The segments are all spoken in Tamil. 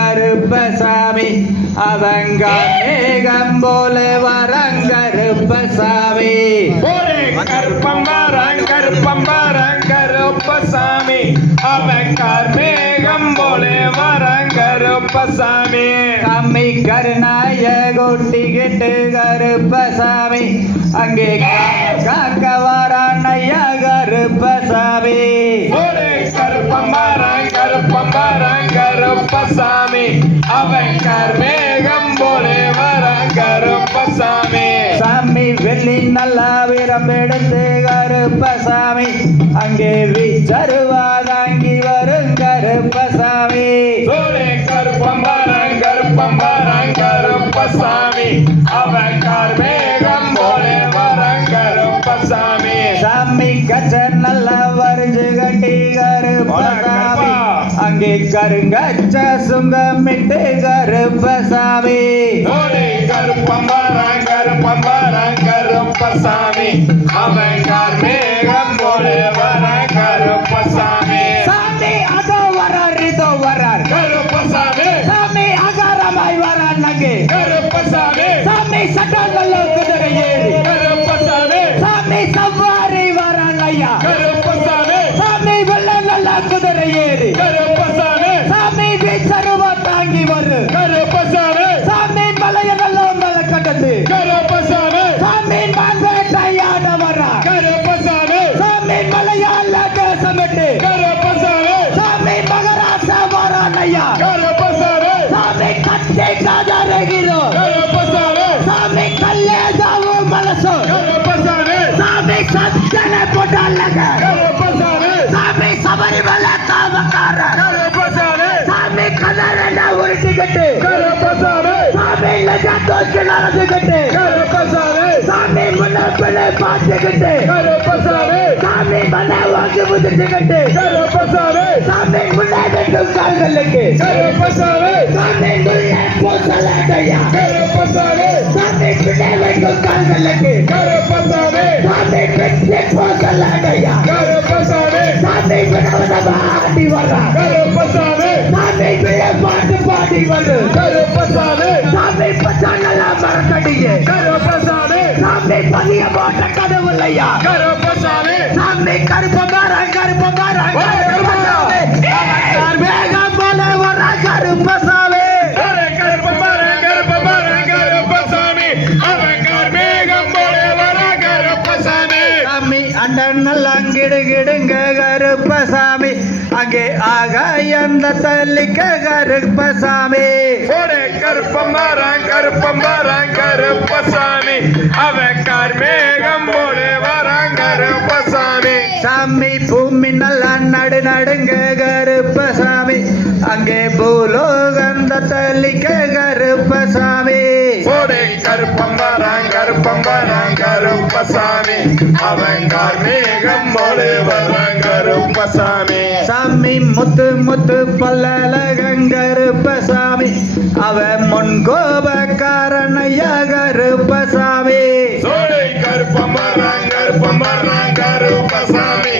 கருப்பசாமி அவங்க மேகம் போல வரங்கருப்பசாமி கருப்பசாமி அவங்கார் மேகம் போல வரங்கருப்பசாமி சாமி கருணாய கொட்டிக்கிட்டு கருப்பசாமி அங்கே காக்க வாராண்ணையா கருப்பசாமி கருப்பசாமி அவங்கார் மேகம் போல வரங்கருப்பசாமி சாமி வெள்ளி நல்லா விரம்பெடுத்து கருப்பசாமி அங்கே விச்சருவா தாங்கி வரும் கருப்பசாமி கருப்பசாமி அவங்கார் மேகம் போல வரங்கருப்பசாமி சாமி கச்சர் நல்லா வரிஞ்சு கட்டி கருப்பசாமி அங்கே கருங்கச்ச சுங்கமிட்டு கருப்பசாமி கருப்பசாமி அவங்கார் மேகம் போல வரங்கருப்பசாமி சாமி அதோ வரார் இதோ வரார் கருப்பசாமி சாமி அகாரமாய் வரார் நங்கே கருப்பசாமி சாமி சட்டங்களோ குதிரை ஏறி கருப்பசாமி சாமி சவாரி வரான் ஐயா கருப்பசாமி சாமி வெள்ள நல்ல குதிரை ஏறி கருப்பசாமி சாமி வீச்சருவா தாங்கி வரு கருப்பசாமி சாமி மலைய நல்ல மலை கட்டது கருப்பசாமி சாமி மாண்பேட்டையாட வரா கருப்பசாமி சாமி மலையாள தேசமிட்டு கருப்பசாமி சாமி மகராச வரான் ஐயா கருப்பசாமி சாமி கட்டை காதாரகிரோ கருப்பசாமி சாமி கல்லேதாவு மனசு கருப்பசாமி சாமி சத்தனை போட்டாலக கருப்பசாமி சாமி சபரிமலை காவக்கார கருப்பசாமி சாமி கதறன உருட்டிக்கிட்டு கருப்பசாமி சாமி லஜா தோச்சு நடந்துக்கிட்டு கருப்பசாமி சாமி முன்னப்பிள்ளை பார்த்துக்கிட்டு கருப்பசாமி சாமி மன வாங்கி முதிச்சுக்கிட்டு கருப்பசாமி சாமி முன்னாடி கால்களுக்கு கருப்பசாமி சாமி முன்னே போசலாட்டையா கருப்பசாமி சாமி பிள்ளை வைக்கும் கால்களுக்கு கருப்பசாமி சாமி பெற்று போசலாட்டையா கருப்பசாமி சாமி பாடி வர்றா கருப்பசாமி சாமி பிள்ளை பாடி வரு கருப்பசாமி சாமி பச்சானலா மரத்தடியே கருப்பசாமி சாமி பதிய போட்ட கடவுளையா கருப்பசாமி சாமி கருப்பமார வேகம் போல வர கருப்பசாமி கருப்பசாமி அவங்கார் மேகம் போல வர கருப்பசாமி சாமி அண்டன் நல்லா கிடுங்க கருப்பசாமி அங்கே ஆக எந்த தள்ளிக்க கருப்பசாமி கருப்பசாமி அவங்கார் மேகம் போல வர கருப்பசாமி சாமி பூமி நல்லா நடுங்க கருப்பசாமி அங்கே பூலோகந்த தள்ளிக்க கருப்பசாமி கருப்பசாமி அவங்கார் மேகம் போல வர கருப்பசாமி சாமி முத்து பல்லழகங்கருப்பசாமி அவன் முன்கோபக்காரனையா கருப்பசாமி கருப்பசாமி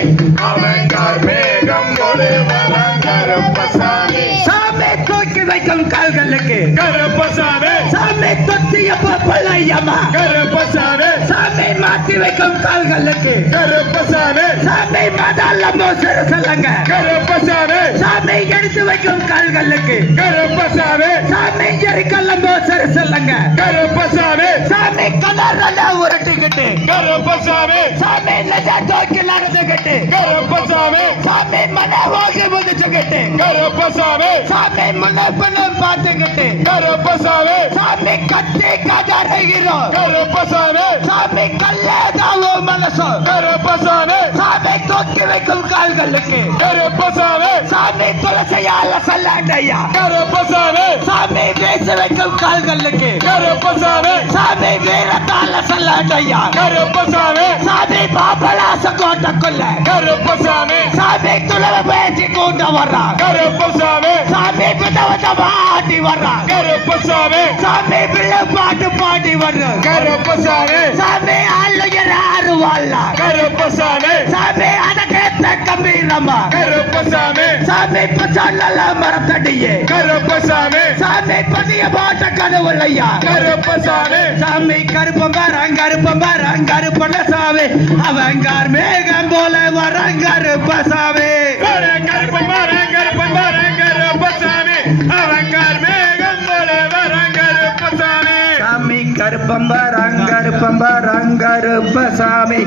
அவங்கார் மேகம் போல வர கருப்பசாமி சாமி தூக்கி வைக்கும் கால்களுக்கு கருப்பசாமி சாமி தொட்டிய பொள்ளையம்மா கருப்பசாமி சாமி மாட்டி வைக்கும் கால்களுக்கு கருப்பசாமி சாமி மதாலம்போ சிறுசலங்க கருப்பசாமி சாமி எடுத்து வைக்கும் கால்களுக்கு கருப்பசாமி சாமி எரிக்கல்லம்போ சிறுசலங்க கருப்பசாமி சாமி கலர்ல உருட்டிக்கிட்டு கருப்பசாமி சாமி நெஞ்ச தோக்கில் அறுத்துக்கிட்டு கருப்பசாமி சாமி மன ஓகி முதிச்சுக்கிட்டு கருப்பசாமி சாமி முன்ன பின்ன பார்த்துக்கிட்டு கருப்பசாமி சாமி கத்தி கதறுகிறோம் கருப்பசாமி சாமி கல்லதாவோ மனசோ கருப்பசாமி சாமி தூக்கி வைக்கும் கால்களுக்கு கருப்பசாமி சாமி துளசியால சல்லாண்டையா கருப்பசாமி சாமி வீசி வைக்கும் கால்களுக்கு கருப்பசாமி சாமி வீரத்தால சல்லாண்டையா கருப்பசாமி சாமி பாபலாச கோட்டைக்குள்ள கருப்பசாமி சாமி துளவ பேச்சு கூட்ட வர்றான் கருப்பசாமி சாமி வித பாட்டி வர்றான் கருப்பசாமி சாமி பிள்ளை பாட்டு பாட்டி வர்றான் கருப்பசாமி சாமி ஆளுயர் ஆறு வாழலாம் கருப்பசாமி சாமி அதற்கேத்த கம்பீரமா கருப்பசாமி சாமி பச்சால மரத்தடியே கருப்பசாமி சாமி பதிய பாட்ட கனவுலையா கருப்பசாமி சாமி கருப்பம்பர சாமி அவங்கார் மேகம் போல வரங்கருப்பசாமி கருப்பசாமி அவங்கார் மேகம் போல வரங்கருப்பசாமி சாமி கருப்பம்பரங்கருப்பசாமி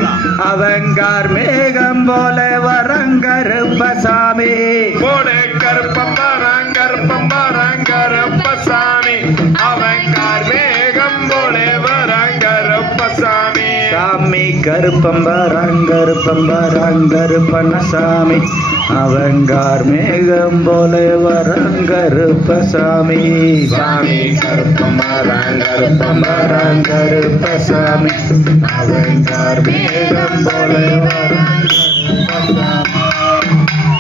அவங்கார் மேகம் போல வரங்கருப்பசாமி போலே கருப்பசாமி அவங்கார் மேகம் போலே வரங்கருப்பசாமி சாமி கருப்பம்பரங்கருப்பசாமி அவங்கார் மேகம் போல வரங்கருப்பசாமி சாமி கருப்பம்பரங்கருப்பசாமி அவங்கார் மேகம் போல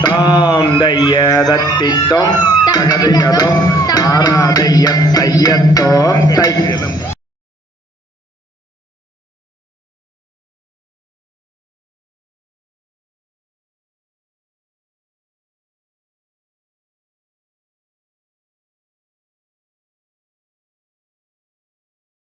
தாம் தையதத்தித்தோம் தகதையதோம் தாராதைய தையத்தோம் தை